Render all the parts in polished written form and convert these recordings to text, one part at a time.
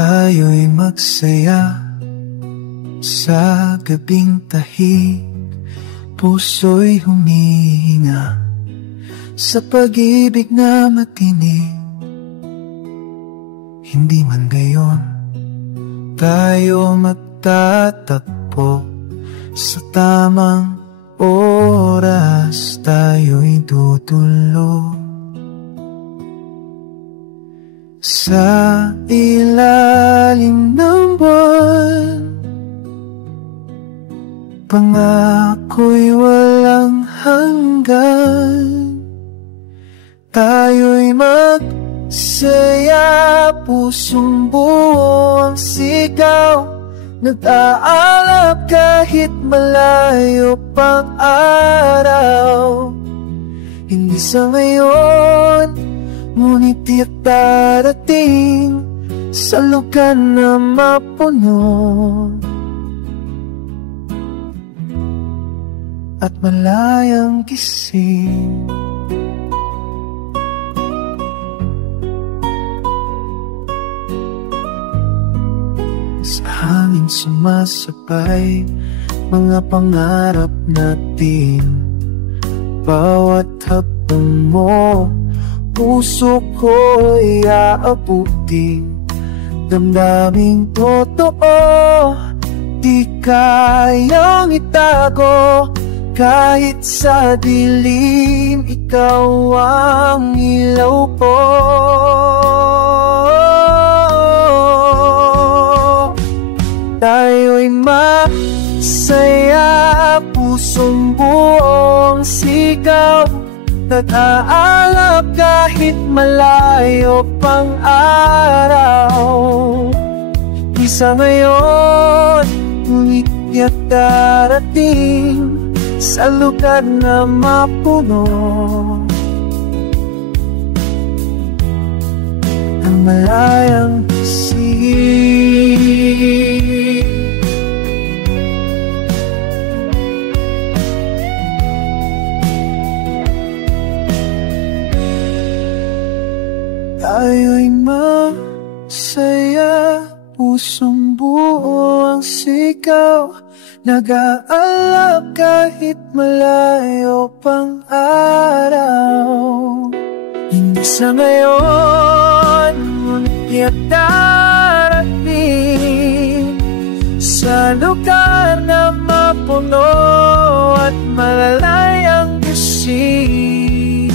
tayo'y magsaya sa gabing tahik. Puso'y humihinga sa pag-ibig na matinik. Hindi man gayon tayo magtatagpo, sa tamang oras tayo'y tutulog. Sa ilalim ng buwan, pangako'y walang hanggan. Tayo'y magsaya, pusong buo ang sigaw, nag-aalab kahit malayo pang araw. Hindi sa ngayon, ngunit tiyak darating sa lugar na mapuno at malayang gising. Sa hangin sumasabay mga pangarap natin, bawat hakbang mo puso ko'y aabutin. Damdaming totoo, di kayang itago. Kahit sa dilim, ikaw ang ilaw ko. Tayo'y masaya, pusong buong sigaw, nag-aalab kahit malayo pang araw. Isa ngayon, ngunit tiyak darating sa lugar na mapuno ng malayang gising. Tayo'y masaya, pusong buo ang sigaw, nag-aalab kahit malayo pang araw. Hindi sa ngayon, ngunit tiyak darating sa lugar na mapuno at malalayang gising.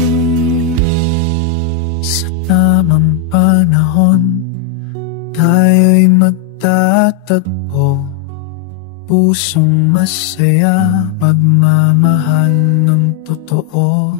Sa tamang panahon, tayo'y magtatagpo, pusong masaya, pagmamahal ng totoo.